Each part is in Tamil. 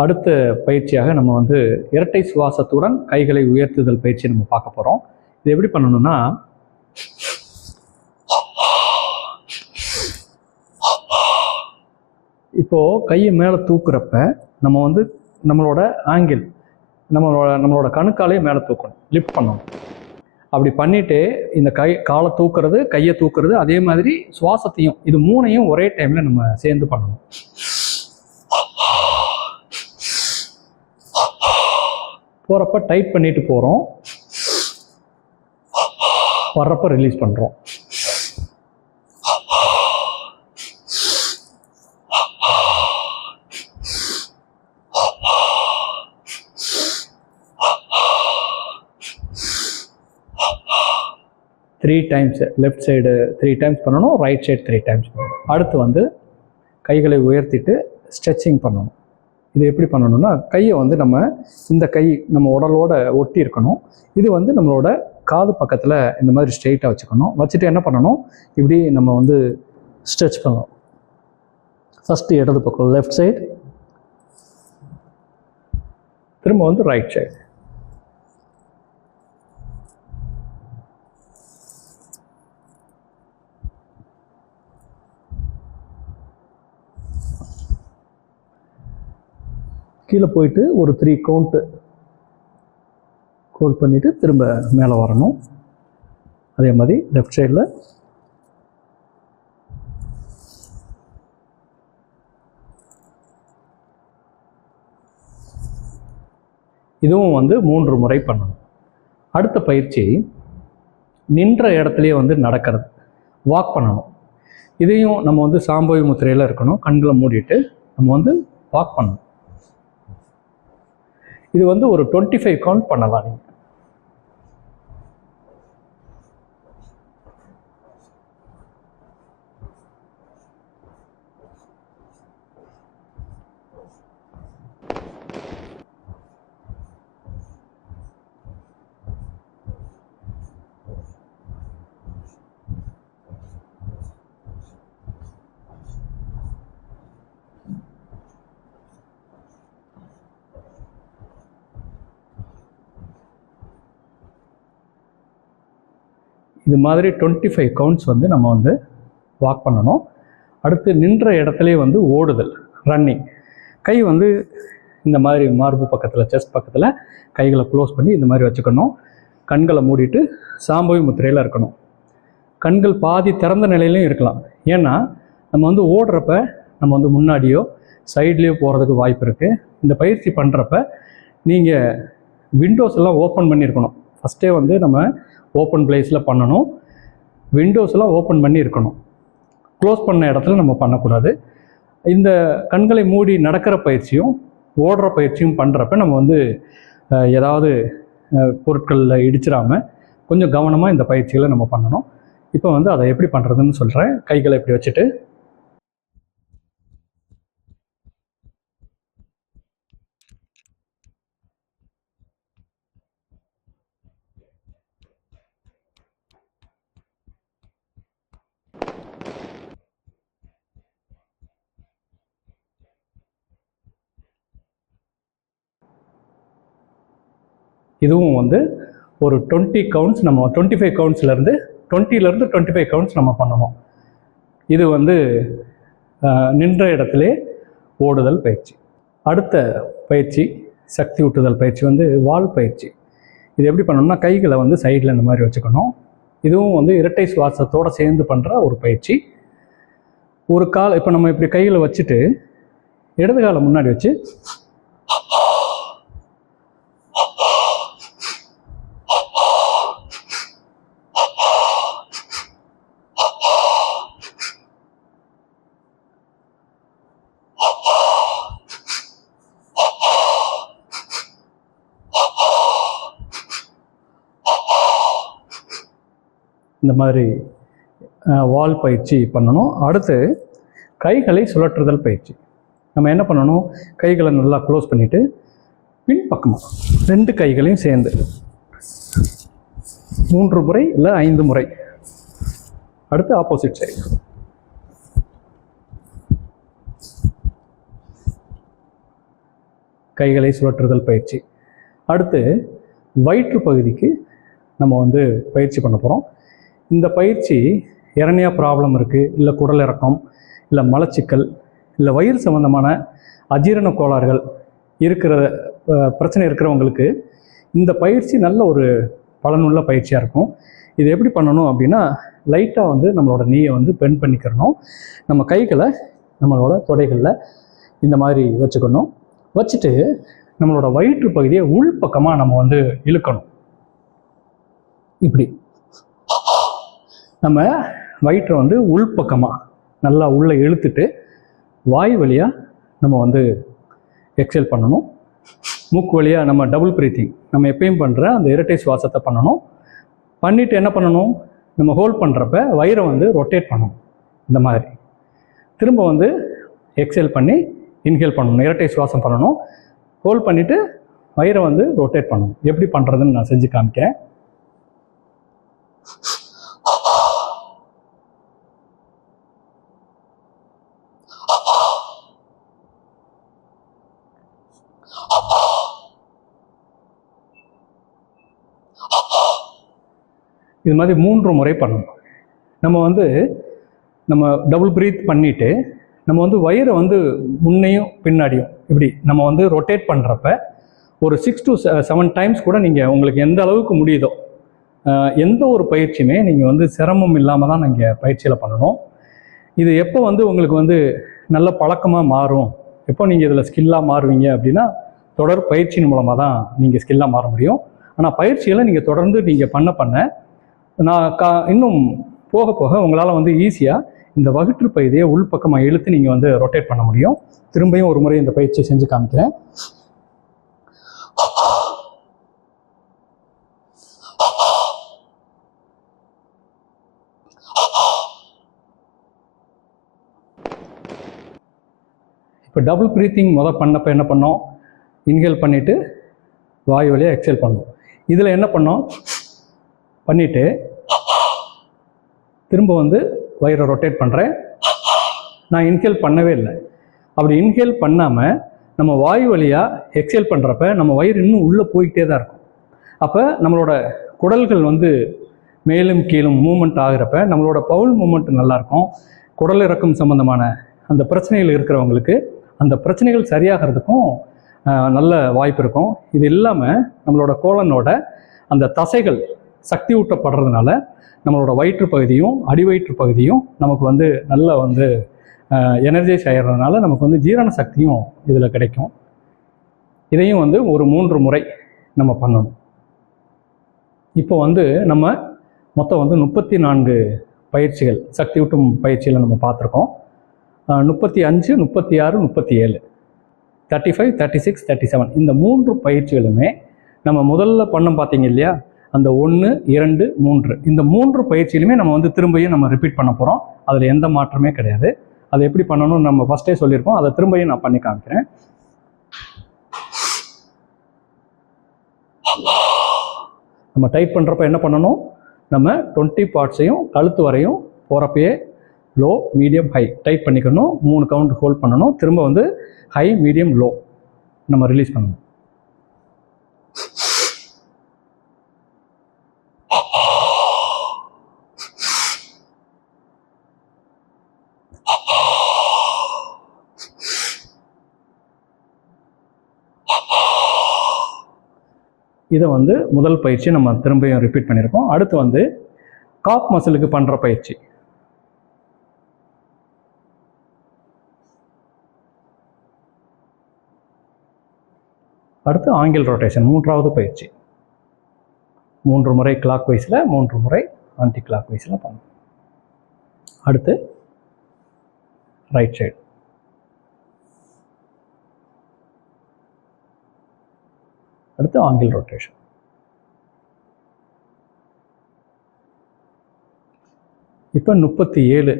அடுத்த பயிற்சியாக நம்ம வந்து இரட்டை சுவாசத்துடன் கைகளை உயர்த்துதல் பயிற்சி நம்ம பார்க்க போகிறோம். இது எப்படி பண்ணணும்னா, இப்போது கையை மேலே தூக்குறப்ப நம்ம வந்து நம்மளோட ஆங்கிள் நம்மளோட கணுக்காலையும் மேலே தூக்கணும், லிஃப்ட் பண்ணணும். அப்படி பண்ணிவிட்டு இந்த காலை தூக்குறது, கையை தூக்குறது, அதே மாதிரி சுவாசத்தையும், இது மூணையும் ஒரே டைமில் நம்ம சேர்ந்து பண்ணணும். போகிறப்ப டைட் பண்ணிட்டு போகிறோம், வர்றப்ப ரிலீஸ் பண்ணுறோம். Three times left side 3 times பண்ணணும், ரைட் சைடு 3 டைம்ஸ் பண்ணணும். அடுத்து வந்து கைகளை உயர்த்திட்டு ஸ்ட்ரெச்சிங் பண்ணணும். இது எப்படி பண்ணணும்னா, கையை வந்து இந்த கை நம்ம உடலோட ஒட்டி இருக்கணும். இது வந்து நம்மளோட காது பக்கத்தில் இந்த மாதிரி ஸ்ட்ரெயிட்டாக வச்சுக்கணும். வச்சுட்டு என்ன பண்ணணும், இப்படி நம்ம வந்து ஸ்ட்ரெச் பண்ணணும். ஃபஸ்ட்டு இடது பக்கம் லெஃப்ட் சைடு, திரும்ப வந்து ரைட் சைடு. கீழே போயிட்டு ஒரு 3 கவுண்ட்டு ஹோல்ட் பண்ணிவிட்டு திரும்ப மேலே வரணும். அதே மாதிரி லெஃப்ட் சைடில் இதுவும் வந்து 3 முறை பண்ணணும். அடுத்த பயிற்சி நின்ற இடத்துலையே வந்து நடக்கிறது, வாக் பண்ணணும். இதையும் நம்ம வந்து சாம்போய் முத்திரையில் இருக்கணும், கண்களை மூடிட்டு நம்ம வந்து வாக் பண்ணணும். இது வந்து ஒரு 25 கவுண்ட் பண்ணலாம். நீங்கள் இது மாதிரி 25 கவுண்ட்ஸ் வந்து நம்ம வந்து வாக் பண்ணணும். அடுத்து நின்ற இடத்துலையே வந்து ஓடுதல், ரன்னிங். கை வந்து இந்த மாதிரி மார்பு பக்கத்தில், செஸ்ட் பக்கத்தில் கைகளை க்ளோஸ் பண்ணி இந்த மாதிரி வச்சுக்கணும். கண்களை மூடிட்டு சாம்போய் முத்திரையில் இருக்கணும். கண்கள் பாதி திறந்த நிலையிலையும் இருக்கலாம். ஏன்னா நம்ம வந்து ஓடுறப்ப நம்ம வந்து முன்னாடியோ சைட்லேயோ போகிறதுக்கு வாய்ப்பு இருக்குது. இந்த பயிற்சி பண்ணுறப்ப நீங்கள் விண்டோஸ் எல்லாம் ஓப்பன் பண்ணியிருக்கணும். ஃபஸ்ட்டே வந்து நம்ம ஓப்பன் பிளேஸில் பண்ணணும். விண்டோஸ் எல்லாம் ஓப்பன் பண்ணி இருக்கணும். க்ளோஸ் பண்ண இடத்துல நம்ம பண்ணக்கூடாது. இந்த கண்களை மூடி நடக்கிற பயிற்சியும் ஓடுற பயிற்சியும் பண்ணுறப்ப நம்ம வந்து ஏதாவது பொருட்களில் இடிச்சிடாமல் கொஞ்சம் கவனமாக இந்த பயிற்சிகளை நம்ம பண்ணணும். இப்போ வந்து அதை எப்படி பண்ணுறதுன்னு சொல்கிறேன். கைகளை இப்படி வச்சுட்டு இதுவும் வந்து ஒரு 20 கவுண்ட்ஸ் நம்ம 25 கவுண்ட்ஸ்லேருந்து 25 கவுண்ட்ஸ் நம்ம பண்ணணும். இது வந்து நின்ற இடத்துல ஓடுதல் பயிற்சி. அடுத்த பயிற்சி சக்தி ஊட்டுதல் பயிற்சி வந்து வால் பயிற்சி. இது எப்படி பண்ணணும்னா, கைகளை வந்து சைடில் இந்த மாதிரி வச்சுக்கணும். இதுவும் வந்து இரட்டை சுவாசத்தோடு சேர்ந்து பண்ணுற ஒரு பயிற்சி. ஒரு கால் இப்போ நம்ம இப்படி கைகளை வச்சுட்டு இடது காலை முன்னாடி வச்சு இந்த மாதிரி வால் பயிற்சி பண்ணணும். அடுத்து கைகளை சுழற்றுதல் பயிற்சி. நம்ம என்ன பண்ணணும், கைகளை நல்லா க்ளோஸ் பண்ணிவிட்டு பின்பக்கமாக 2 கைகளையும் சேர்ந்து 3 முறை இல்லை 5 முறை. அடுத்து ஆப்போசிட் சைடு. கைகளை சுழற்றுதல் பயிற்சி. அடுத்து வயிற்று பகுதிக்கு நம்ம வந்து பயிற்சி பண்ண போகிறோம். இந்த பயிற்சி இரணியா ப்ராப்ளம் இருக்குது, இல்லை குடல் இறக்கம், இல்லை மலச்சிக்கல், இல்லை வயிறு சம்பந்தமான அஜீரண கோளாறுகள் இருக்கிற பிரச்சனை இருக்கிறவங்களுக்கு இந்த பயிற்சி நல்ல ஒரு பலனுள்ள பயிற்சியாக இருக்கும். இது எப்படி பண்ணணும் அப்படின்னா, லைட்டாக வந்து நம்மளோட நீயை வந்து பெண்ட் பண்ணிக்கிறணும். நம்ம கைகளை நம்மளோட தொடைகளில் இந்த மாதிரி வச்சுக்கணும். வச்சுட்டு நம்மளோட வயிற்று பகுதியை உள்பக்கமாக நம்ம வந்து இழுக்கணும். இப்படி நம்ம வயிற்றை வந்து உள்பக்கமாக நல்லா உள்ளே இழுத்துட்டு வாய் வழியாக நம்ம வந்து எக்ஸேல் பண்ணணும். மூக்கு வழியாக நம்ம டபுள் ப்ரீத்திங் நம்ம எப்பயும் பண்ணுற அந்த இரட்டை சுவாசத்தை பண்ணணும். பண்ணிவிட்டு என்ன பண்ணணும், நம்ம ஹோல்ட் பண்ணுறப்ப வயிறை வந்து ரொட்டேட் பண்ணணும். இந்த மாதிரி திரும்ப வந்து எக்ஸேல் பண்ணி இன்ஹேல் பண்ணணும், இரட்டை சுவாசம் பண்ணணும். ஹோல்ட் பண்ணிவிட்டு வயிறை வந்து ரொட்டேட் பண்ணணும். எப்படி பண்ணுறதுன்னு நான் செஞ்சு காமிக்கிறேன். இது மாதிரி 3 முறை பண்ணணும். நம்ம வந்து நம்ம டபுள் ப்ரீத் பண்ணிவிட்டு நம்ம வந்து வயிறை வந்து முன்னையும் பின்னாடியும் இப்படி நம்ம வந்து ரொட்டேட் பண்ணுறப்ப ஒரு 6 to 7 டைம்ஸ் கூட நீங்கள் உங்களுக்கு எந்த அளவுக்கு முடியுதோ, எந்த ஒரு பயிற்சியுமே நீங்கள் வந்து சிரமம் இல்லாமல் தான் நீங்கள் பயிற்சியில் பண்ணணும். இது எப்போ வந்து உங்களுக்கு வந்து நல்ல பழக்கமாக மாறும், எப்போ நீங்கள் இதில் ஸ்கில்லாக மாறுவீங்க அப்படின்னா, தொடர் பயிற்சியின் மூலமாக தான் நீங்கள் ஸ்கில்லாக மாற முடியும். ஆனால் பயிற்சிகளை நீங்கள் தொடர்ந்து நீங்கள் பண்ண இன்னும் போக போக உங்களால் வந்து ஈஸியாக இந்த வயிற்று பகுதியை உள்பக்கமாக இழுத்து நீங்கள் வந்து ரொட்டேட் பண்ண முடியும். திரும்பியும் ஒரு முறை இந்த பயிற்சியை செஞ்சு காமிக்கிறேன். இப்போ டபுள் ப்ரீத்திங் பண்ணப்போ என்ன பண்ணோம், இன்ஹேல் பண்ணிவிட்டு வாய் வழியாக எக்ஸேல் பண்ணோம். இதில் என்ன பண்ணோம், பண்ணிவிட்டு திரும்ப வந்து வயிறை ரொட்டேட் பண்ணுறேன். நான் இன்ஹேல் பண்ணவே இல்லை. அப்படி இன்ஹேல் பண்ணாமல் நம்ம வாய் வழியாக எக்ஸேல் பண்ணுறப்ப நம்ம வயிறு இன்னும் உள்ளே போய்கிட்டே தான் இருக்கும். அப்போ நம்மளோட குடல்கள் வந்து மேலும் கீழும் மூமெண்ட் ஆகிறப்ப நம்மளோட பவுல் மூமெண்ட் நல்லாயிருக்கும். குடல் இறக்கம் சம்மந்தமான அந்த பிரச்சனைகள் இருக்கிறவங்களுக்கு அந்த பிரச்சனைகள் சரியாகிறதுக்கும் நல்ல வாய்ப்பு இருக்கும். இது இல்லாமல் நம்மளோட கோலனோட அந்த தசைகள் சக்தி ஊட்டப்படுறதுனால நம்மளோட வயிற்று பகுதியும் அடிவயிற்று பகுதியும் நமக்கு வந்து நல்ல வந்து எனர்ஜைஸ் ஆகிறதுனால நமக்கு வந்து ஜீரண சக்தியும் இதில் கிடைக்கும். இதையும் வந்து ஒரு 3 முறை நம்ம பண்ணணும். இப்போ வந்து நம்ம மொத்தம் வந்து 34 பயிற்சிகள் சக்தி ஊட்டும் பயிற்சியில் நம்ம பார்த்துருக்கோம். 35, 36, 37, 35, 36, 37 இந்த 3 பயிற்சிகளுமே நம்ம முதல்ல பண்ணோம் பார்த்தீங்க இல்லையா, அந்த 1, 2, 3 இந்த 3 பயிற்சியிலுமே நம்ம வந்து திரும்பியும் நம்ம ரிப்பீட் பண்ண போகிறோம். அதில் எந்த மாற்றமே கிடையாது. அதை எப்படி பண்ணணும்னு நம்ம ஃபஸ்ட்டே சொல்லியிருக்கோம். அதை திரும்பியும் நான் பண்ணி காமிக்கிறேன். நம்ம டைப் பண்ணுறப்ப என்ன பண்ணணும், நம்ம 20 பார்ட்ஸையும் கழுத்து வரையும் போகிறப்பயே லோ, மீடியம், ஹை டைப் பண்ணிக்கணும். 3 கவுண்ட் ஹோல்ட் பண்ணணும். திரும்ப வந்து ஹை, மீடியம், லோ நம்ம ரிலீஸ் பண்ணணும். இதை வந்து முதல் பயிற்சி நம்ம திரும்பியும் ரிப்பீட் பண்ணியிருக்கோம். அடுத்து வந்து காப் மசிலுக்கு பண்ணுற பயிற்சி. அடுத்து ஆங்கிள் ரொட்டேஷன் 3வது பயிற்சி. 3 முறை கிளாக் வைஸில், 3 முறை ஆன்டி கிளாக் வைஸில் பண்ணணும். அடுத்து ரைட் சைடு. அடுத்து ஆங்கிள் ரொட்டேஷன். இப்போ 37,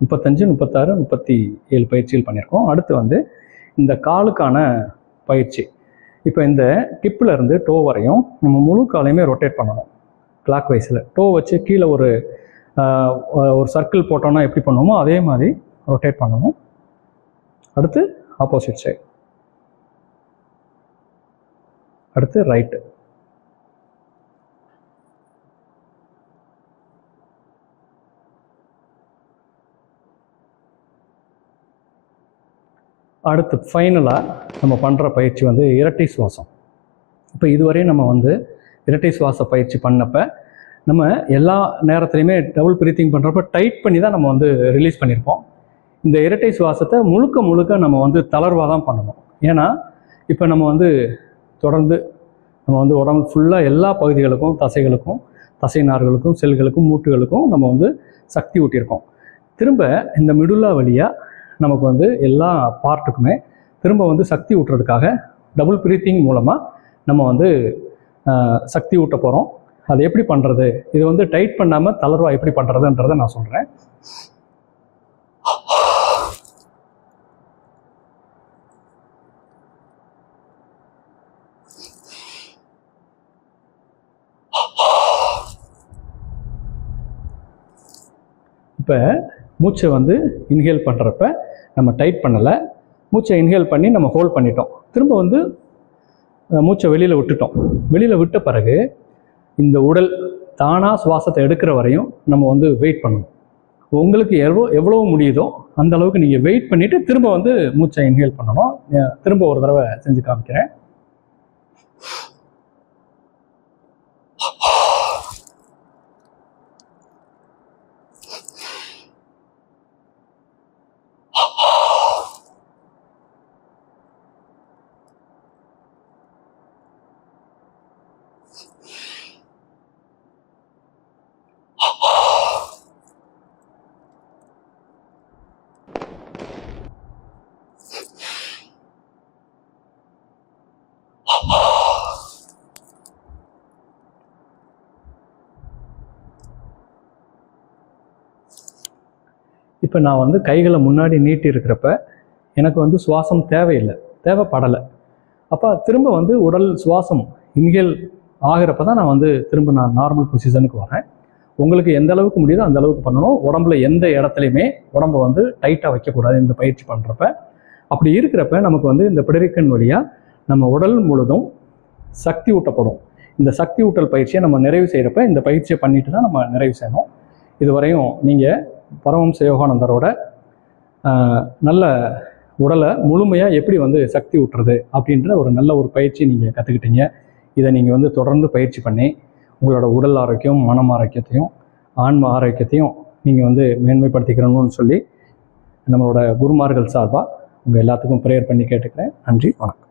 35, 36, 37 பயிற்சிகள் பண்ணியிருக்கோம். அடுத்து வந்து இந்த காலுக்கான பயிற்சி. இப்போ இந்த ஹிப்பில் இருந்து டோ வரையும் நம்ம முழு காலையுமே ரொட்டேட் பண்ணணும் கிளாக் வைஸில். டோ வச்சு கீழே ஒரு சர்க்கிள் போட்டோன்னா எப்படி பண்ணுவோமோ அதே மாதிரி ரொட்டேட் பண்ணணும். அடுத்து ஆப்போசிட் சைடு. அடுத்து ரைட்டு. அடுத்து ஃபைனலாக நம்ம பண்ணுற பயிற்சி வந்து இரட்டை சுவாசம். இப்போ இதுவரையும் நம்ம வந்து இரட்டை சுவாச பயிற்சி பண்ணப்போ நம்ம எல்லா நேரத்துலையுமே டபுள் ப்ரீத்திங் பண்ணுறப்ப டைட் பண்ணி தான் நம்ம வந்து ரிலீஸ் பண்ணியிருப்போம். இந்த இரட்டை சுவாசத்தை முழுக்க முழுக்க நம்ம வந்து தளர்வாக தான் பண்ணணும். ஏன்னா இப்போ நம்ம வந்து தொடர்ந்து நம்ம வந்து உடம்பு ஃபுல்லாக எல்லா பகுதிகளுக்கும், தசைகளுக்கும், தசை நார்களுக்கும், செல்களுக்கும், மூட்டுகளுக்கும் நம்ம வந்து சக்தி ஊட்டியிருக்கோம். திரும்ப இந்த மிடுலா வழியாக நமக்கு வந்து எல்லா பார்ட்டுக்குமே திரும்ப வந்து சக்தி ஊட்டுறதுக்காக டபுள் ப்ரீத்திங் மூலமாக நம்ம வந்து சக்தி ஊட்ட போகிறோம். அது எப்படி பண்ணுறது, இது வந்து டைட் பண்ணாமல் தளர்வாக எப்படி பண்ணுறதுன்றதை நான் சொல்கிறேன். இப்போ மூச்சை வந்து இன்ஹேல் பண்ணுறப்ப நம்ம டைட் பண்ணலை, மூச்சை இன்ஹேல் பண்ணி நம்ம ஹோல்ட் பண்ணிட்டோம். திரும்ப வந்து மூச்சை வெளியில் விட்டுட்டோம். வெளியில் விட்ட பிறகு இந்த உடல் தானாக சுவாசத்தை எடுக்கிற வரையும் நம்ம வந்து வெயிட் பண்ணணும். உங்களுக்கு எவ்வளோ முடியுதோ அந்த அளவுக்கு நீங்கள் வெயிட் பண்ணிவிட்டு திரும்ப வந்து மூச்சை இன்ஹேல் பண்ணணும். திரும்ப ஒரு தடவை செஞ்சு காமிக்கிறேன். இப்போ நான் வந்து கைகளை முன்னாடி நீட்டி இருக்கிறப்ப எனக்கு வந்து சுவாசம் தேவைப்படலை. அப்போ திரும்ப வந்து உடல் சுவாசம் இன்ஹேல் ஆகிறப்ப தான் நான் வந்து திரும்ப நார்மல் பொசிஷனுக்கு வரேன். உங்களுக்கு எந்த அளவுக்கு முடியுதோ அந்த அளவுக்கு பண்ணணும். உடம்புல எந்த இடத்துலையுமே உடம்பை வந்து டைட்டாக வைக்கக்கூடாது இந்த பயிற்சி பண்ணுறப்ப. அப்படி இருக்கிறப்ப நமக்கு வந்து இந்த பிடரிக்கண் வழியாக நம்ம உடல் முழுதும் சக்தி ஊட்டப்படும். இந்த சக்தி ஊட்டல் பயிற்சியை நம்ம நிறைவு செய்கிறப்ப இந்த பயிற்சியை பண்ணிட்டு தான் நம்ம நிறைவு செய்யணும். இதுவரையும் நீங்கள் பரமஹம்ச யோகானந்தரோட நல்ல உடலை முழுமையாக எப்படி வந்து சக்தி ஊட்டுறது அப்படின்ற ஒரு நல்ல ஒரு பயிற்சி நீங்கள் கற்றுக்கிட்டீங்க. இதை நீங்கள் வந்து தொடர்ந்து பயிற்சி பண்ணி உங்களோட உடல் ஆரோக்கியம், மனம் ஆரோக்கியத்தையும், ஆன்ம ஆரோக்கியத்தையும் நீங்கள் வந்து மேன்மைப்படுத்திக்கிறணும்னு சொல்லி நம்மளோட குருமார்கள் சார்பாக உங்கள் எல்லாத்துக்கும் ப்ரேயர் பண்ணி கேட்டுக்கிறேன். நன்றி, வணக்கம்.